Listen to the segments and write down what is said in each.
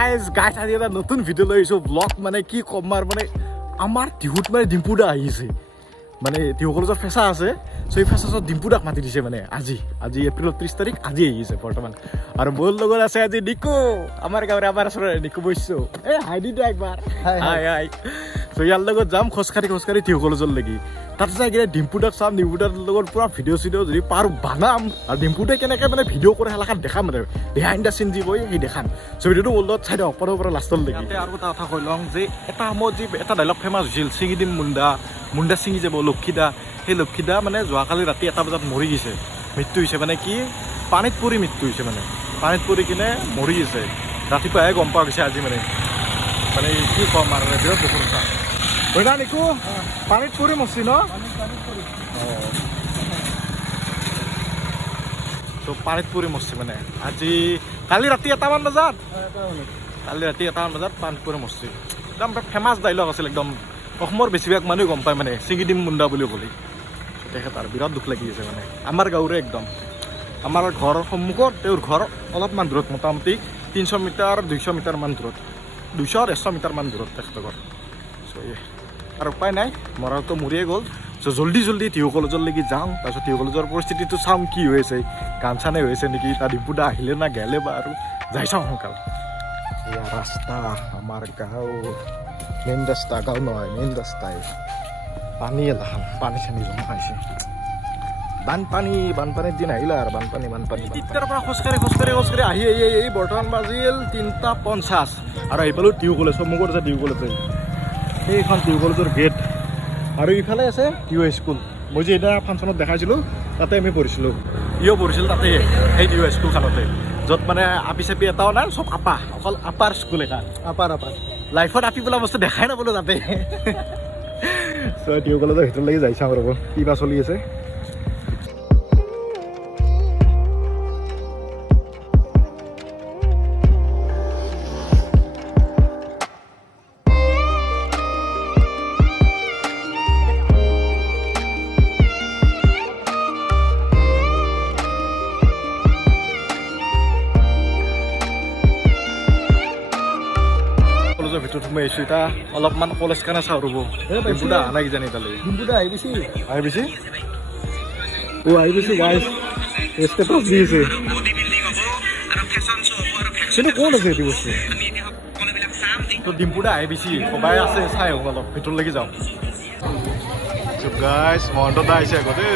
Guys আজি এটা নতুন ভিডিও লৈ আহিছো ব্লগ মানে কি কম মানে আমাৰ টিহুত মানে ডিম্পুদা আহিছে মানে টিহু কলেজৰ ফেচা আছে সো এই ফেচাছত ডিম্পুদাক মাতি দিছে মানে আজি এপ্ৰিলৰ 30 তাৰিখ আজি আহিছে বৰ্তমান আৰু মোৰ লগত আছে আজি নিকু আমাৰ গাঁৱৰ আমাৰ নিকু বৈছো এ হাই দি দে একবাৰ হাই সো ইয়াৰ লগত যাম খোজকাঢ়ি টিহু কলেজৰ লাগি তাতে যাই কিনে ডিম্পুদাক চাম ডিম্পুদাৰ লগত পুৰা ভিডিঅ' যদি পাৰো বানাম আৰু ডিম্পুদাই কেনেকৈ মানে ভিডিঅ' কৰে হেলাখান দেখাম মানে বিহাইণ্ড দ্য চিন যি বই সেই দেখাম চ' ভিডিঅ'টো মোৰ লগত চাই দিওঁ পৰা লাষ্টৰ লাগি ইয়াতে আৰু এটা কথা কৈ লওঁ যে এটা সময়ত যি এটা ডাইলগ ফেমাছ হৈছিল ছিঙি দিম মুণ্ডা ছিঙি যাব লক্ষীদা সেই লক্ষীদা মানে যোৱাকালি ৰাতি 1 বজাত মৰি গৈছে মৃত্যু হৈছে মানে কি পানীত পৰি মৃত্যু হৈছে মানে পানীত পৰি কিনে মৰি গৈছে ৰাতিপুৱাহে গম পোৱা গৈছে আজি মানে কি কম আৰু বিৰাট দুখৰ কথা হয় না নিকু পানীত পৰি মৰছি ন তো পানীত পৰি মৰছি মানে আজি কালি ৰাতি 1 মান বজাত পানীত পৰি মৰছি একদম ফেমাছ ডাইলগ আছিল একদম অসমৰ বেছিভাগ মানুহে গম পায় মানে ছিঙি দিম মুণ্ডা বুলি ক'লে তেখেতৰ বিৰাট দুখ লাগি আছে মানে আমাৰ গাঁৱৰে একদম আমাৰ ঘৰৰ সন্মুখত তেওঁৰ ঘৰ অলপমান দূৰত মোটামুটি 300 মিটাৰ 200 মিটাৰ মান দূৰত 200-100 মিটাৰ মান দূৰত তেখেতৰ ঘৰ আৰু উপায় নাই মৰাটো মৰিয়ে গ'ল চ' জল্দি টিহু কলেজৰ লাগি যাওঁ তাৰপিছত টিহু কলেজৰ পৰিস্থিতিটো চাওঁ কি হৈ আছে গান চানে হৈ আছে নেকি তাৰ ডিম্পুদা আহিলে না গেলে বা আৰু যাই চাওঁ সোনকাল এয়া ৰাস্তা আমাৰ গাঁও মেইন ৰাস্তা গাঁও নহয় মেইন ৰাস্তাই পানী এলাখান পানী চানী জমা খাইছে বানপানীৰ দিন আহিলে আৰু বানপানী তেতিয়াৰ পৰা খোজকাঢ়ি আহি বৰ্তমান বাজিল 3:50 আৰু আহি পালোঁ টিহু কলেজ সন্মুখত আছে টিহু কলেজ সেইখন টিহু কলেজৰ গেট আৰু ইফালে আছে টিহু স্কুল মই যে এটা ফাংচনত দেখাইছিলোঁ তাতে আমি পঢ়িছিলোঁ ইও পঢ়িছিল তাতে সেই টিহু স্কুলখনতে য'ত মানে আপি চাপি এটাও নাই চব অকল আপাৰ স্কুল এখন আপাৰ লাইফত আপি বোলা বস্তু দেখাই নাপালোঁ তাতে চ' টিহু কলেজৰ ভিতৰলৈকে যাই চাওঁ ৰ'ব কিবা চলি আছে ভিতৰত সোমাই আহিছোঁ এতিয়া অলপমান কলেজ কাৰণে চাওঁ ৰ'ব ডিম্পুদা অহা নাই কিজানি তালৈ ডিম্পুদা আহি গৈছে গাইজ ষ্টেটাছ দি আছে কিন্তু ক'ত আছে এইটো বস্তু তো ডিম্পুদা আহি বেছি সবাই আছে চাই আহোঁ অলপ ভিতৰলৈকে যাওঁ গাইজ মহন্তদা আহিছে আগতে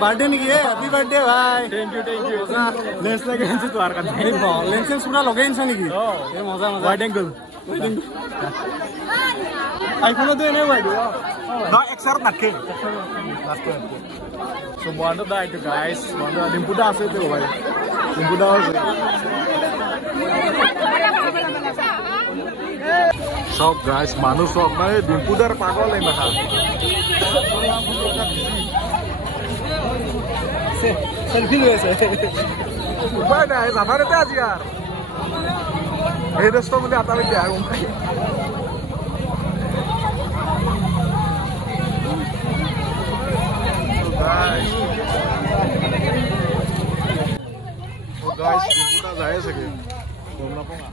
বাৰ্থডে নেকি হেপী বাৰ্থডে ভাই থেংক ইউ লেন্স লগাই আনিছো তোৰ কাৰণে লেন্স পুৰা লগাই আনিছা নেকি মজা ৱাইড এংগল আইফোনত এনে ৱাইড এক্সাৰ নাকে চ' মহন্তদা এইটো গাইজ ডিম্পুদা আছে তো ভাই ডিম্পুদা আছে সব গাইজ মানুহ সব মানে ডিম্পুদাৰ পাগল এই মাথা সেলফি লৈ আছে উপায় নাই যাবাৰতে আজি আৰু এই দস্ত বুলি আটালৈ দিয়া গম পাই guys, kita jaya segi. Belum apa nggak?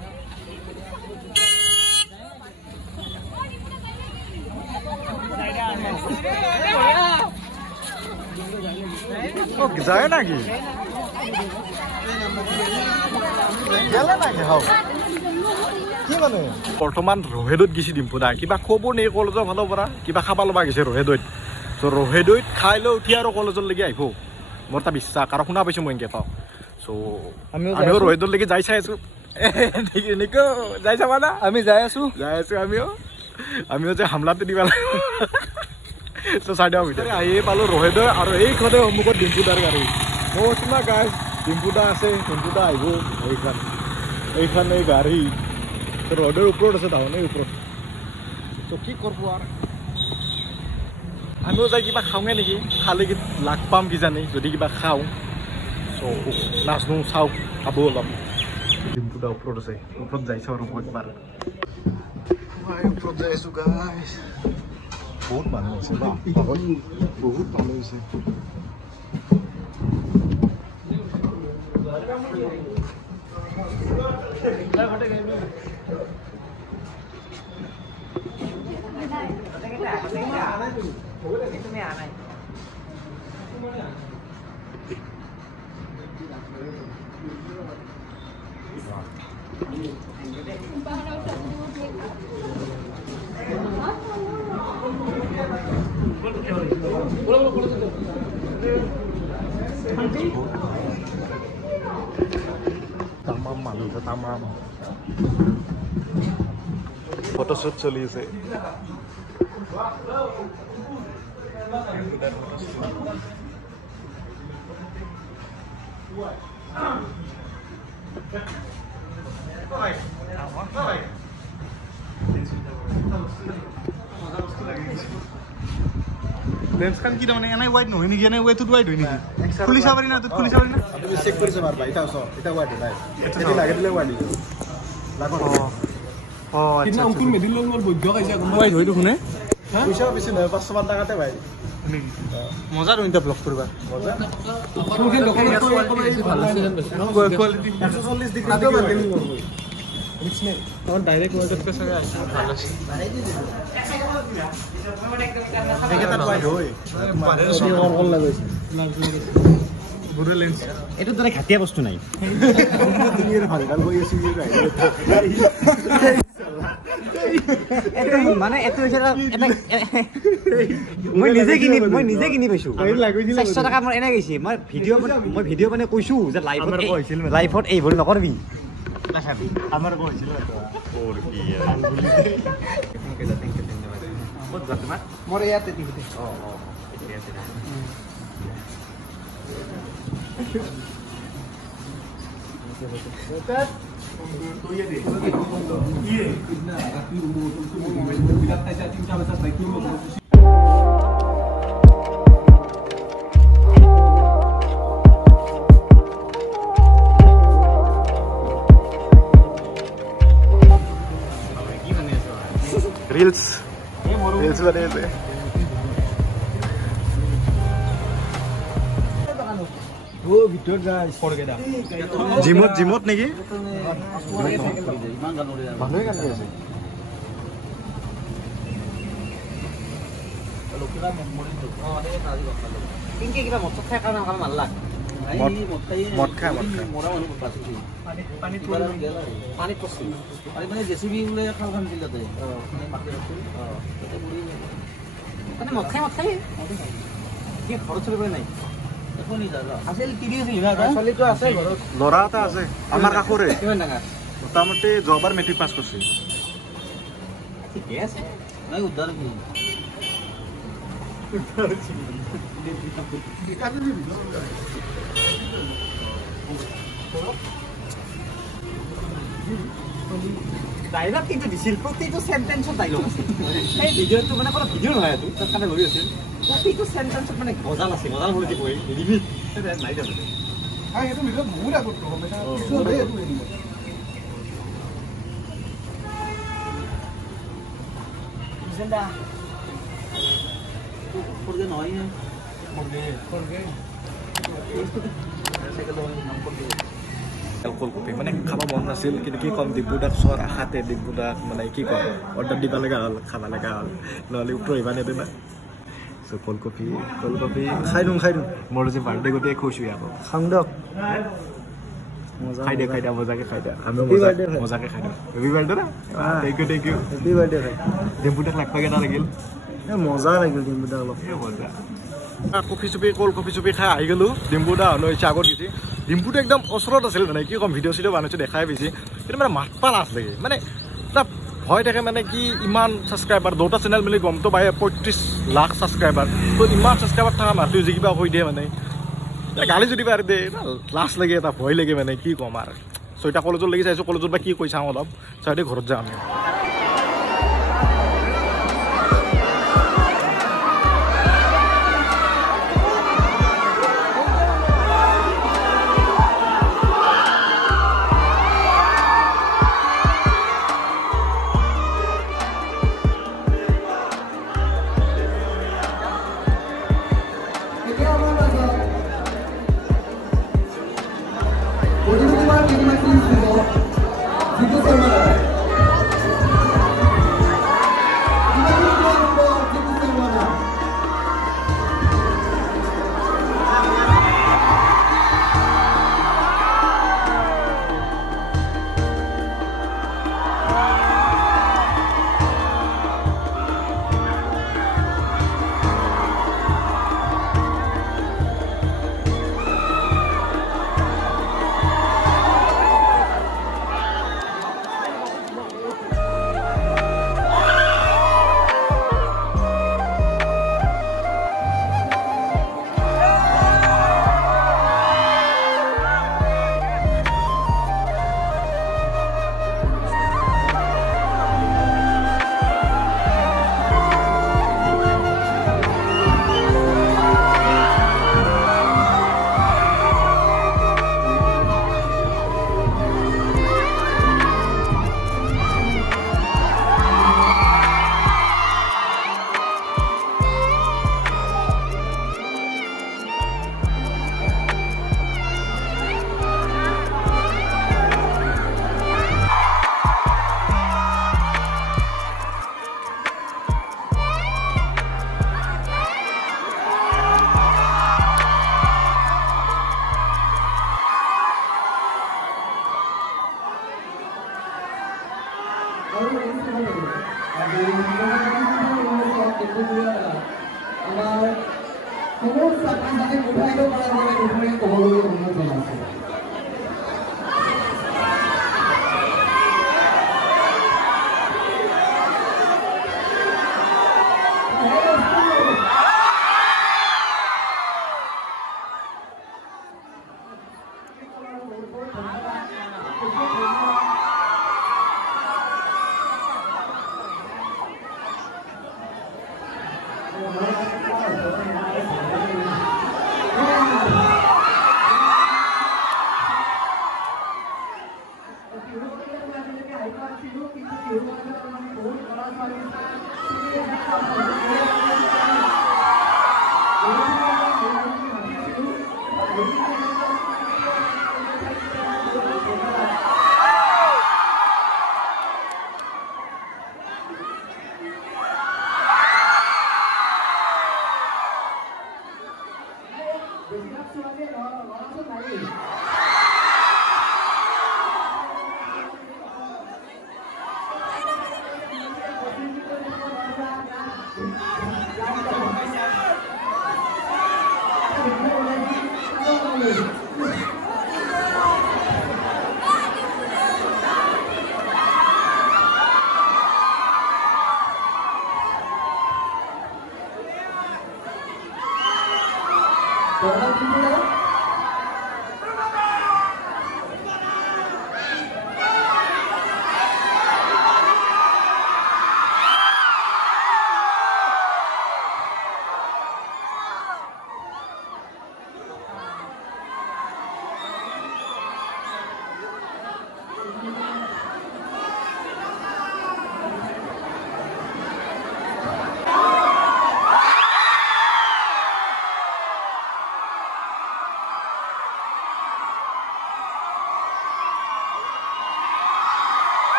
Oh, jaya lagi. Jalan lagi, how? Gimana? Pertemuan Rohedut gisi dimpuda. Kita khobor nih kalau jauh kalau berah. Kita kapal lagi gisi Rohedut. So Rohedut khailo tiaro kalau jauh lagi ayo. Morta bisa. Karena kuna bisa main kepau. So আমি রোহিতর লেগে যাই চাই আছো নিকো যাই চাবা না আমি যাই আছো আমিও যে হামলাতে দিবা তো সাইডৰ ভিতৰে আহি পালো ৰহিত আৰু এই খতে সন্মুখত ডিম্পুদাৰ গাড়ী মোচনা গাই ডিম্পুদা আছে ডিম্পুদা আহিব এইখন এই গাড়ী ৰডৰ ওপৰত আছে টাউনৰ ওপৰত তো কি কৰব আৰু আমিও যাই কিবা খাওঁগে নেকি খালে কি লাগ পাম কিজানি যদি কিবা খাওঁ So, langsung saw kabolam. Dimpuda upload saya, upload jai saya rumput bar. Wah, upload jai su guys. বহুত মানুহ আছে বা বহুত মানুহ আছে tamam malu tamam photoshoot chali ase lens kan kita mana enai wide no ini enai wide tu wide ini kuli sabari na আমি check কৰি চাম ভাই এটা wide নাই এটি লাগে দিলে wide লাগো আচ্ছা অঙ্কুল মেডিল লং মোৰ বৈদ্য কাইছা গম wide হইতো শুনে পইচা বেছি নহয় 500 মান টাকাতে ভাই মজা রইতা ব্লক করবা মজা আপনাদের দোকানে তো কোয়ালিটি ভালো আছে কোয়ালিটি 140 ডিগ্রি তো বান্ডিং করব নিচে তখন ডাইরেক্ট ওয়াটার কে সঙ্গে আসছে ভালো আছে দেখে তার ওয়াইড হয় পারে অন অন লাগাইছে বুড়ো লেন্স এটা তো খাটিয়া বস্তু নাই দুনিয়ার ভালগাল হই আছে এটা মানে এত এটা মই নিজে কিনি পাইছো 400 টাকা মোৰ এনে গৈছে মই ভিডিও মানে কৈছো যে লাইভত এই ভুল নকৰবি আমার কইছিল ওর কি থ্যাংক ইউ বহুত ধন্যবাদ মোর ইয়াতে দিবি Reels bane ase o ভিতর গাইস পড়গে দা জিমত নেকি ইমান গান ওরে মানুহে গান আছে লোকরা মৰি তো আরে আজি কথা কিনকে কিবা মত খাই কাম মারলা মদ খাই মরা মানুহ পাছি পানী পছি পানী মানে জেসিবি উলে খাল খান দিলাতে মানে মাটি আছে এটা বুড়ি মানে মদ খাই কি খরচ হবে নাই এখনি জায়গা আসল তিৰি আছিল না আসলে তো আছে ঘৰত লৰা এটা আছে আমাৰ কাখৰে কিমান ডাঙৰ মোটামুটি জবাৰ মেট্ৰিক পাস কৰিছে ঠিকে আছে নাই উদ্ধাৰ কি ডাইলগ কিন্তু দিছিল প্ৰতিটো সেন্টেন্সত ডাইলগ আছে এই ভিডিওটো মানে কোনো ভিডিও নহয় এটো তাত কানে হৈ আছিল প্ৰতিটো সেন্টেন্সত মানে গজাল আছে গজাল বুলি কয় লিমিট নাই দে হ্যাঁ এটো ভিডিও বহুত আগত হ'ব এটা ফুলকপি মানে খাব মন নাছিল কিন্তু কি কম ডিব্ৰুদাক চৰ আশাতে ডিব্ৰুদাক মানে কি কম অৰ্ডাৰ দিব লগা হ'ল খাব লগা হ'ল নহ'লে উত্তৰ আহিব নিদিয়ে না ফুলকপি খাই দিওঁ মোৰ যে বাৰ্থডে গোটেই খুশ হৈ আকৌ খাওঁ দিয়ক খাই দিয়া মজাকে খাই দিয়া আমি মজাকে খাই দিওঁ হেপী বাৰ্থডে না থেংক ইউ হেপী বাৰ্থডে ভাই ডিম্পুদাক লগ পাই কেনে লাগিল মজা লাগিল ডিম্পুদাক অলপ মজা কফি চুপি খাই আহি গ'লোঁ ডিম্পুদা হৈছে আগত গেছি ডিম্পুটো একদম ওচৰত আছিল মানে কি ক'ম ভিডিঅ' চিডিঅ' বনাইছোঁ দেখাই পাইছে কিন্তু মানে মাতপা লাজ লাগে মানে এটা ভয় থাকে মানে কি ইমান ছাবস্ক্ৰাইবাৰ দুটা চেনেল মিলি গমটো পায় 35 লাখ ছাবস্ক্ৰাইবাৰ তো ইমান ছাবস্ক্ৰাইবাৰ থকা মানুহটো যি কিবা কৈ দিয়ে মানে গালি যদি পাৰি দে লাজ লাগে এটা ভয় লাগে মানে কি ক'ম আৰু ছয়টা কলেজত লাগি চাইছোঁ কলেজত বা কি কৈ চাওঁ অলপ চাইতে ঘৰত যাওঁ আমি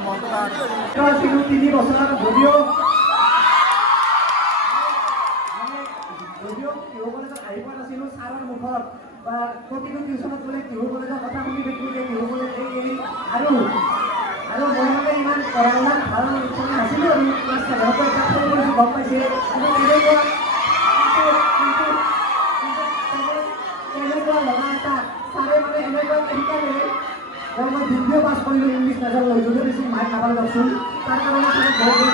3 বছৰ যদিও আহিব নাছিলো ছাৰৰ মুখত বা প্ৰতিটো টিউচনত গ'লে টিহু কলেজৰ কথা শুনি দেখো যে টিহু কলেজ আৰু মই মানে ইমান পঢ়া শুনাত ভাল নাছিলো আৰু ক্লাছ 7 গম পাইছে তেনেকুৱা লগা এটা ছাৰে মানে এনেকুৱা শিকালে মই দ্বিতীয় পাছ কৰিলোঁ ইংলিছ মেজৰ লৈ যদি বেছি মাৰ্ক নাপালে লওকচোন তাৰ কাৰণে ছাৰে বহুত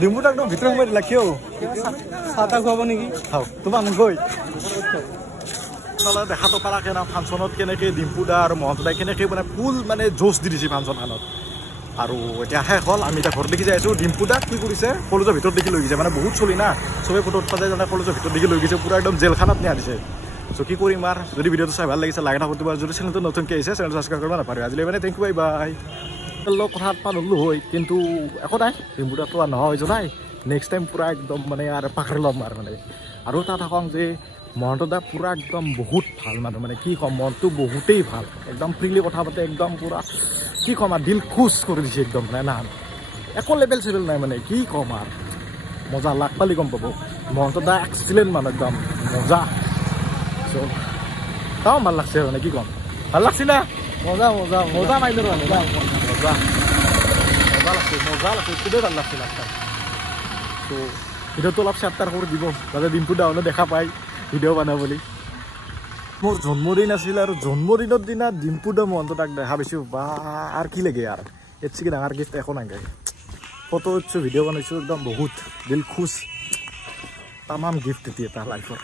ডিম্পুটা একদম ভিতৰত সোমাই দিলা কিয় চাহ তাহ খুৱাব নেকি খাওঁ তোমাৰ গৈ দেখাটো পাৰাকে না ফাংচনত কেনেকৈ ডিম্পুদা আৰু মহন্তদাই কেনেকৈ মানে ফুল মানে জোচ দি দিছে ফাংচনখনত আৰু এতিয়া শেষ হ'ল আমি এতিয়া ঘৰত দেখি যাই আছোঁ ডিম্পুদা কি কৰিছে কলেজৰ ভিতৰত দেখি লৈ গৈছে মানে বহুত চলি না চবে ফটো উৎপাদে জানে কলেজৰ ভিতৰত দেখি লৈ গৈছে পুৰা একদম জেলখানাত নিয়া দিছে চ' কি কৰিম আৰু যদি ভিডিঅ'টো চাই ভাল লাগিছে লাইক এটা কৰি দিবা যদি চেনেলটো নতুনকৈ আহিছে চেনেলটো ছাবস্ক্ৰাইব কৰিব নাপাহৰিবা আজিলৈ মানে থেংক ইউ বাই বাই লগত কথা পাতিলোঁ হয় কিন্তু একো নাই ডিম্পুদাটো আৰু নহয় নাই নেক্সট টাইম পুৰা একদম মানে আৰু পাখৰি ল'ম আৰু এটা কথা কওঁ যে মহন্তদা পুৰা একদম বহুত ভাল মানুহ মানে কি ক'ম মনটো বহুতেই ভাল একদম ফ্ৰীলি কথা পাতে একদম পুৰা কি ক'ম আৰু দিল খুচ কৰি দিছে একদম মানে না একো লেবেল চেবেল নাই মানে কি ক'ম আৰু মজা লাগ পালি গম পাব মহন্তদা এক্সিলেণ্ট মানুহ একদম মজা চ' তাও ভাল লাগছে মানে কি ক'ম ভাল লাগছে না মজা মজা মজা মাৰিলোঁ মানে মজা মজা লাগছে খুবেই ভাল লাগছে লাষ্টাৰ ত' ভিডিঅ'টো অলপ চেপ্টাৰ কৰি দিব যাতে ডিম্পুদা হ'লে দেখা পায় ভিডিঅ' বনাব বুলি মোৰ জন্মদিন আছিল আৰু জন্মদিনৰ দিনা ডিম্পুদা মহন্তদাক দেখা পাইছোঁ বা আৰু কি লাগে আৰু এতচিকি ডাঙৰ গিফ্ট একো নাগে ফটো উঠছোঁ ভিডিঅ' বনাইছোঁ একদম বহুত দিল খুচ তামাম গিফ্ট এতিয়া তাৰ লাইফৰ